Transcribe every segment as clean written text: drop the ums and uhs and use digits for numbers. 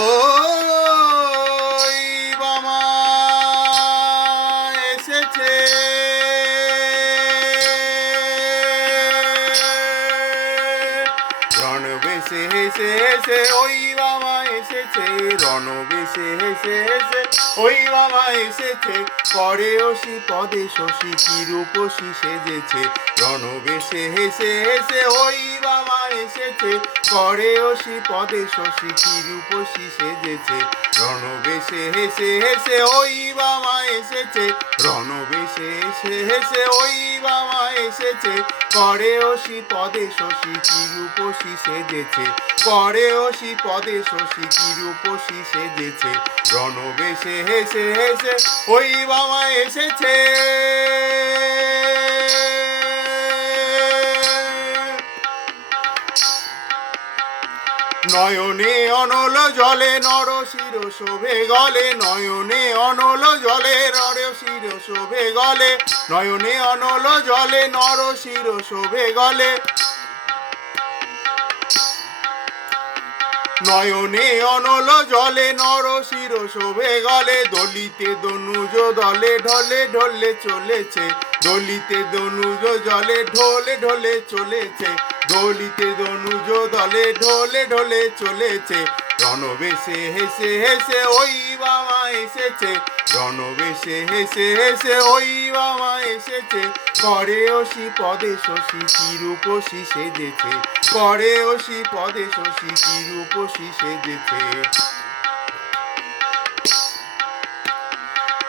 ওই বামা এসেছে রণবেশে হেসে হেসে ওই বামা এসেছে রণবেশে হেসে হেসে ওই বামা এসেছে পরে অসি পদে শশী কি রূপসী সেজেছে রণবেশে হেসে হেসে ওই বামা এসেছে পরে অসি পদে শশী কি রূপসী সেজেছে রণবেশে হেসে হেসে ওই বামা এসেছে রণবেশে হেসে হেসে ওই বামা এসেছে পরে অসি পদে শশী কি রূপসী সেজেছে পরে অসি পদে শশী কি রূপসী সেজেছে রণবেশে হেসে হেসে ওই বামা এসেছে নয়নে অনল জলে নরশির শোভে গলে নয়নে অনল জলে নরশির শোভে গলে নয়নে অনল জলে নরশির শোভে গলে নয়নে অনল জলে নরশির শোভে গলে দলিতে দনুজ দলে ঢলে ঢলে চলেছে দলিতে দনুজ জলে ঢলে ঢলে চলেছে দলিতে দনুজ দলে ঢলে ঢলে চলেছে রণবেশে হেসে হেসে ওই বামা এসেছে রণবেশে হেসে হেসে ওই বামা এসেছে করে অসি পদে শশী কি রূপসী সেজেছে করে অসি পদে শশী কি রূপসী সেজেছে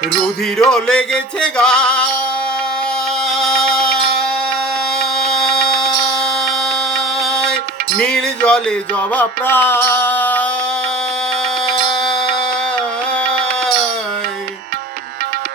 রুধির লেগেছে গা নীল জলে জবা প্রায়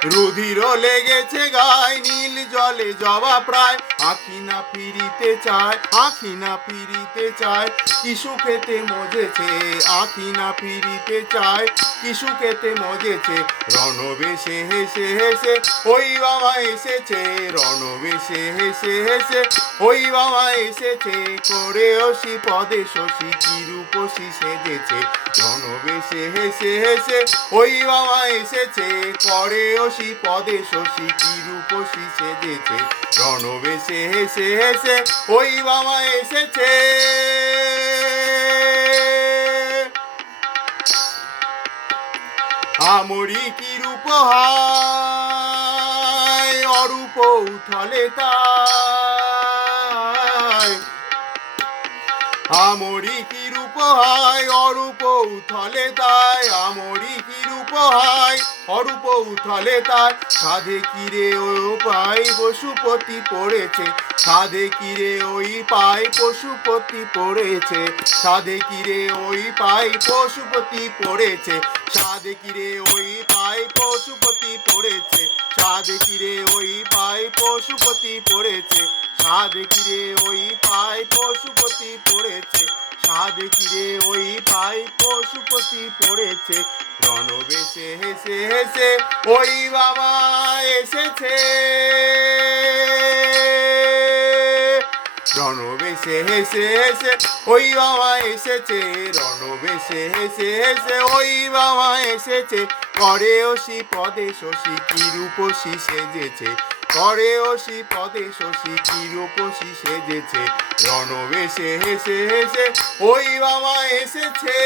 রুধির লেগেছে গায় নীল জলে জবা প্রায় আঁখি না ফিরিতে চায় আঁখি না ফিরিতে চায় কি সুখেতে মজেছে আঁখি না ফিরিতে চায় কি সুখেতে মজেছে রণবেশে হেসে হেসে ওই বাবা এসেছে রণবেশে হেসে হেসে ওই বাবা এসেছে করে অসি পদে শশী কি রূপসী সেজেছে রণবেশে হেসে হেসে ওই বাবা এসেছে করে অসি পদে শশী কি রূপসী সেজেছে রণবেশে হেসে হেসে ওই বাবা এসেছে আমরি কি রূপ হায় অরূপ উথলে তাই আমরি কি রূপ হায় অরূপ উথলে তাই আমরি কি রূপ হায় অরূপ উথলে তাই সাধে কিরে ও পাই পশুপতি পড়েছে সাধে কিরে ওই পাই পশুপতি পড়েছে সাধে কিরে ওই পাই পশুপতি পড়েছে সাধে কিরে ওই পাই পশুপতি পড়েছে সাধে কিরে ওই পাই পশুপতি পড়েছে সাধে কিরে ওই পাই পশুপতি পড়েছে সাধে কিরে ওই পাই পশুপতি পড়েছে রণবেশে হেসে হেসে ওই বাবা এসেছে রণবেশে হেসে হেসে ওই বাবা এসেছে রণবেশে হেসে হেসে ওই বাবা এসেছে করে অসি পদে শশী কি রূপসী সেজেছে করে অসি পদে শশী কি রূপসী সেজেছে রণবেশে হেসে হেসে ওই বাবা এসেছে